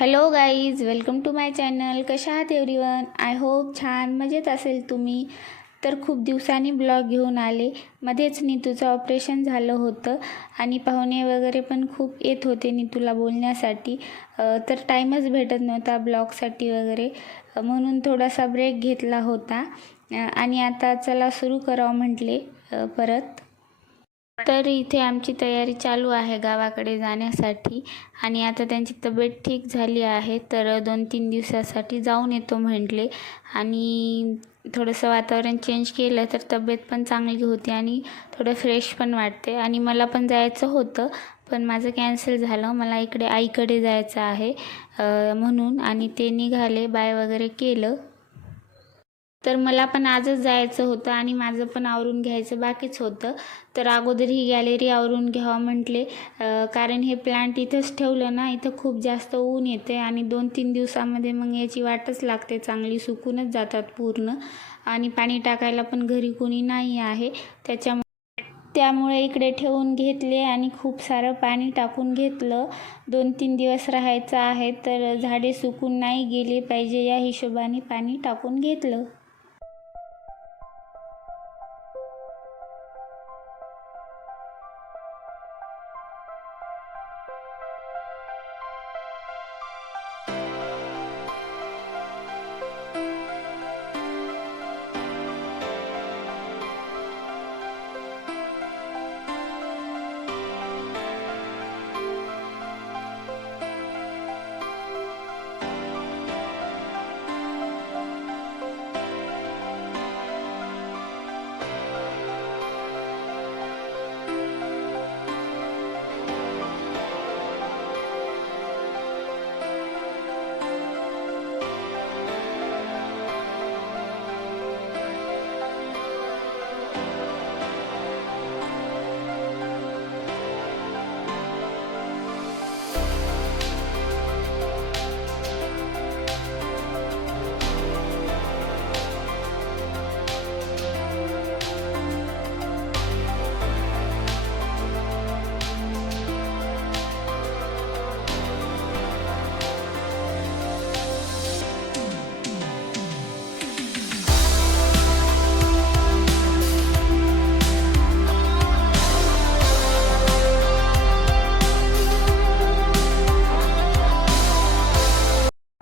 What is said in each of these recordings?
Hello guys, welcome to my channel. कशा आहात everyone? I hope छान मजेत असेल तुम्ही. तर खूप दिवसांनी ब्लॉग घेऊन आले. मध्येच नीतूचं ऑपरेशन झालं होतं आणि पाहुणे वगैरे पण खूप येत होते नीतूला बोलण्यासाठी. तर टाईमच भेटत नव्हता ब्लॉगसाठी वगैरे, म्हणून थोडासा ब्रेक घेतला होता. आणि आता चला सुरू करावं म्हटले परत. तर इथे आमची तयारी चालू आहे गावाकडे जाण्यासाठी. आणि आता त्यांची तब्येत ठीक झाली आहे, तर 2-3 दिवसासाठी जाऊन येतो म्हटले. आणि थोडंसं वातावरण चेंज केलं तर तब्येत पण चांगली होती आणि थोडं फ्रेश पण वाटते. आणि मला पण जायचं होतं, पण माझं कॅन्सल झालं. मला इकडे आईकडे जायचं आहे म्हणून. आणि ते निघाले, बाय वगैरे केलं. तर मला पण आजच जायचं होतं आणि माझं पण आवरून घ्यायचं बाकीच होतं. तर अगोदर ही गॅलरी आवरून घ्यावं म्हटले, कारण हे प्लांट इथंच ठेवलं ना, इथं खूप जास्त ऊन येते आणि 2-3 दिवसामध्ये मग याची वाटच लागते, चांगली सुकूनच जातात पूर्ण. आणि पाणी टाकायला पण घरी कोणी नाही आहे, त्यामुळे इकडे ठेवून घेतले आणि खूप सारं पाणी टाकून घेतलं. 2-3 दिवस राहायचं आहे, तर झाडे सुकून नाही गेले पाहिजे या हिशोबाने पाणी टाकून घेतलं.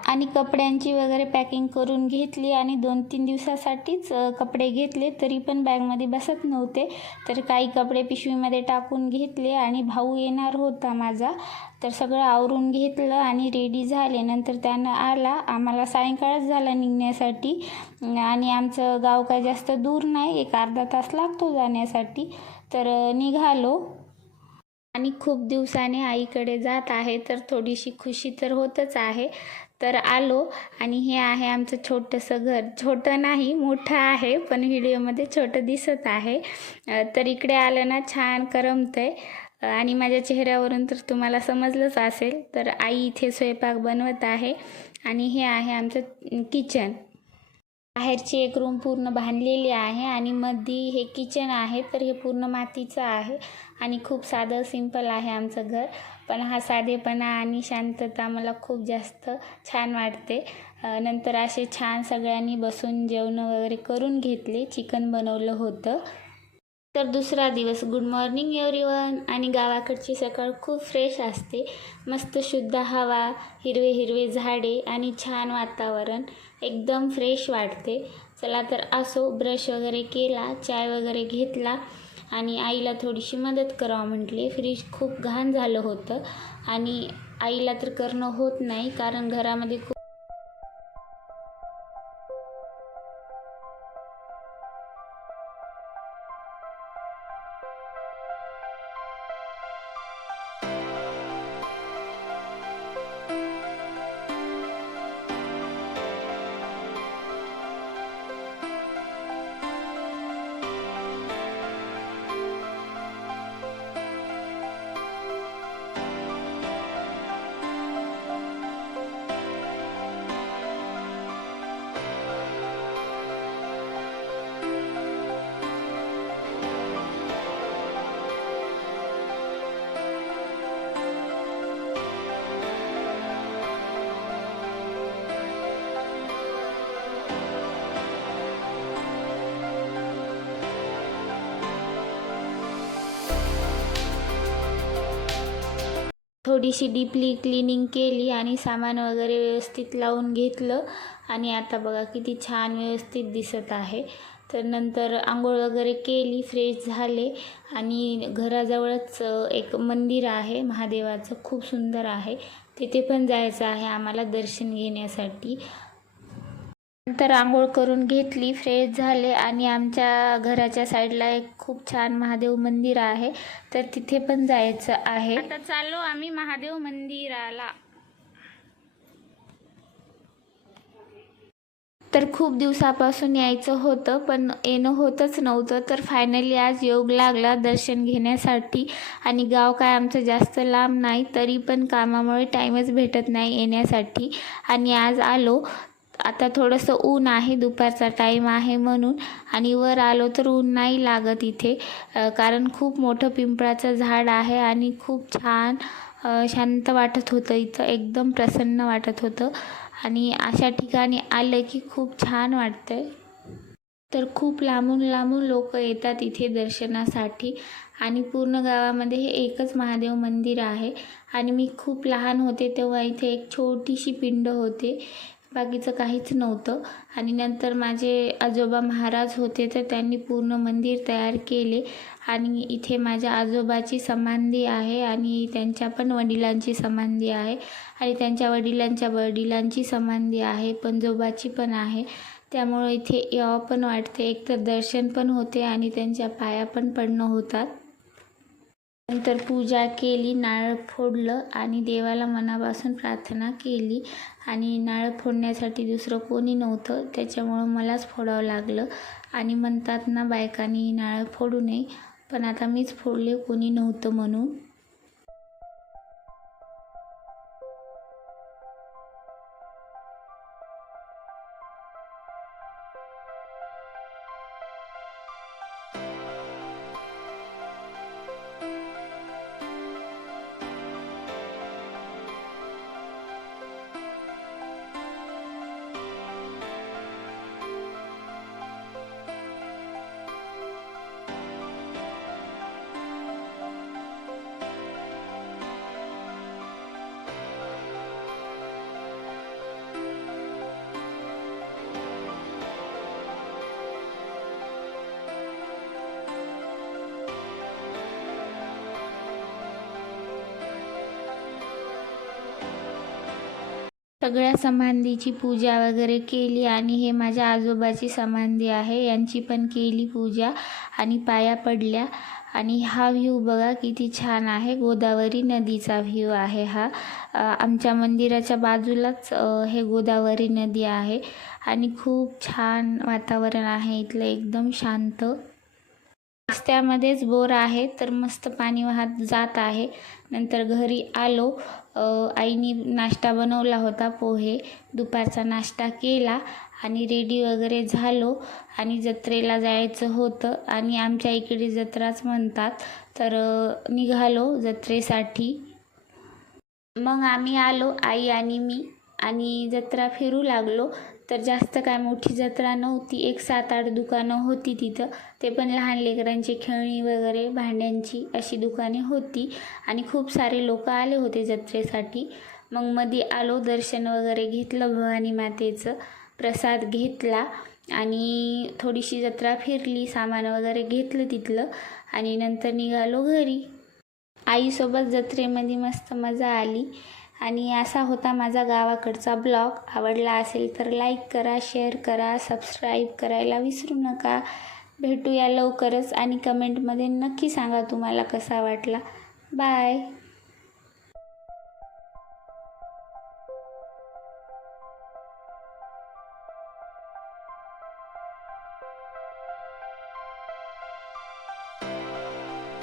आणि कपड्यांची वगैरे पॅकिंग करून घेतली आणि 2-3 दिवसासाठीच कपडे घेतले, तरी पण बॅगमध्ये बसत नव्हते. तर काही कपडे पिशवीमध्ये टाकून घेतले आणि भाऊ येणार होता माझा, तर सगळं आवरून घेतलं आणि रेडी झाले. नंतर त्यानं आला, आम्हाला सायंकाळच झाला निघण्यासाठी. आणि आमचं गाव काय जास्त दूर नाही, 1-अर्धा तास लागतो जाण्यासाठी. तर निघालो. आणि खूप दिवसाने आईकडे जात आहे, तर थोडीशी खुशी तर होतच आहे. तर आलो आणि हे आहे आमचं छोटंसं घर. छोटं नाही, मोठं आहे, पण व्हिडिओमध्ये छोटं दिसत आहे. तर इकडे आलं ना छान करमतंय. आणि माझ्या चेहऱ्यावरून तर तुम्हाला समजलंच असेल. तर आई इथे स्वयंपाक बनवत आहे आणि हे आहे आमचं किचन. बाहेरची एक रूम पूर्ण बांधलेली आहे आणि मध्ये हे किचन आहे. तर हे पूर्ण मातीचं आहे आणि खूप साधं सिंपल आहे आमचं घर. पण हा साधेपणा आणि शांतता मला खूप जास्त छान वाटते. नंतर असे छान सगळ्यांनी बसून जेवणं वगैरे करून घेतले. चिकन बनवलं होतं. तर दुसरा दिवस. Good morning everyone. आणि गावाकडची सकाळ खूप फ्रेश असते. मस्त शुद्ध हवा, हिरवे हिरवे झाडे आणि छान वातावरण, एकदम फ्रेश वाटते. चला तर असो, ब्रश वगैरे केला, चाय वगैरे घेतला आणि आईला थोडीशी मदत करावं म्हटली. फ्रीज खूप घाण झालं होतं आणि आईला तर करणं होत नाही, कारण घरामध्ये खूप थोडीशी डीपली क्लिनिंग केली आणि सामान वगैरे व्यवस्थित लावून घेतलं आणि आता बघा किती छान व्यवस्थित दिसत आहे. तर नंतर आंघोळ वगैरे केली, फ्रेश झाले आणि घराजवळच एक मंदिर आहे महादेवाचं, खूप सुंदर आहे. तिथे पण जायचं आहे आम्हाला दर्शन घेण्यासाठी. नंतर आंघोळ करून घेतली, फ्रेश झाले आणि आमच्या घराच्या साईडला एक खूप छान महादेव मंदिर आहे, तर तिथे पण जायचं आहे. आता चाललो आम्ही महादेव मंदिराला. तर खूप दिवसापासून यायचं होतं पण येणं होतच नव्हतं. तर फायनली आज योग लागला दर्शन घेण्यासाठी. आणि गाव काय आमचं जास्त लांब नाही, तरी पण कामामुळे टाईमच भेटत नाही येण्यासाठी. आणि आज आलो. आता थोडंसं ऊन आहे, दुपारचा टाईम आहे म्हणून. आणि वर आलो तर ऊन नाही लागत इथे, कारण खूप मोठं पिंपळाचं झाड आहे आणि खूप छान शांत वाटत होतं इथं, एकदम प्रसन्न वाटत होतं. आणि अशा ठिकाणी आलं की खूप छान वाटतं. तर खूप लांबून लांबून लोक येतात इथे दर्शनासाठी. आणि पूर्ण गावामध्ये हे एकच महादेव मंदिर आहे. आणि मी खूप लहान होते तेव्हा इथे एक छोटीशी पिंड होते, बाकीचं काहीच नव्हतं. आणि नंतर माझे आजोबा महाराज होते, तर त्यांनी पूर्ण मंदिर तयार केले. आणि इथे माझ्या आजोबाची समाधी आहे आणि त्यांच्या पण वडिलांची समाधी आहे आणि त्यांच्या वडिलांच्या वडिलांची समाधी आहे, पणजोबाची पण आहे. त्यामुळे इथे यावं पण वाटते, एकतर दर्शन पण होते आणि त्यांच्या पाया पण पडणं होतात. नंतर पूजा केली, नारळ फोडलं आणि देवाला मनापासून प्रार्थना केली. आणि नारळ फोडण्यासाठी दुसरं कोणी नव्हतं, त्याच्यामुळं मलाच फोडावं लागलं. आणि म्हणतात ना बायकांनी नारळ फोडू नये, पण आता मीच फोडले, कोणी नव्हतं म्हणून. सगळ्या समाधीची पूजा वगैरे केली. आणि हे माझ्या आजोबाची समाधी आहे, यांची पण केली पूजा आणि पाया पडल्या. आणि हा व्ह्यू बघा किती छान आहे, गोदावरी नदीचा व्ह्यू आहे हा. आमच्या मंदिराच्या बाजूलाच हे गोदावरी नदी आहे आणि खूप छान वातावरण आहे इथलं, एकदम शांत. रस्त्यामध्येच बोर आहे, तर मस्त पाणी वाहत जात आहे. नंतर घरी आलो. आईने नाश्ता बनवला होता, पोहे. दुपारचा नाश्ता केला आणि रेडी वगैरे झालो. आणि जत्रेला जायचं होतं आणि आमच्या इकडे जत्राच म्हणतात, तर निघालो जत्रेसाठी. मग आम्ही आलो, आई आणि मी, आणि जत्रा फिरू लागलो. तर जास्त काय मोठी जत्रा नव्हती, एक 7-8 दुकानं होती तिथं. ते पण लहान लेकरांची खेळणी वगैरे, भांड्यांची अशी दुकाने होती. आणि खूप सारे लोक आले होते जत्रेसाठी. मग मध्ये आलो, दर्शन वगैरे घेतलं भवानी मातेचं, प्रसाद घेतला आणि थोडीशी जत्रा फिरली, सामान वगैरे घेतलं तिथलं आणि नंतर निघालो घरी. आईसोबत जत्रेमध्ये मस्त मजा आली. आणि असा होता माझा गावाकडचा ब्लॉग. आवडला असेल तर लाईक करा, शेअर करा, सबस्क्राईब करायला विसरू नका. भेटूया लवकरच आणि कमेंटमध्ये नक्की सांगा तुम्हाला कसा वाटला. बाय.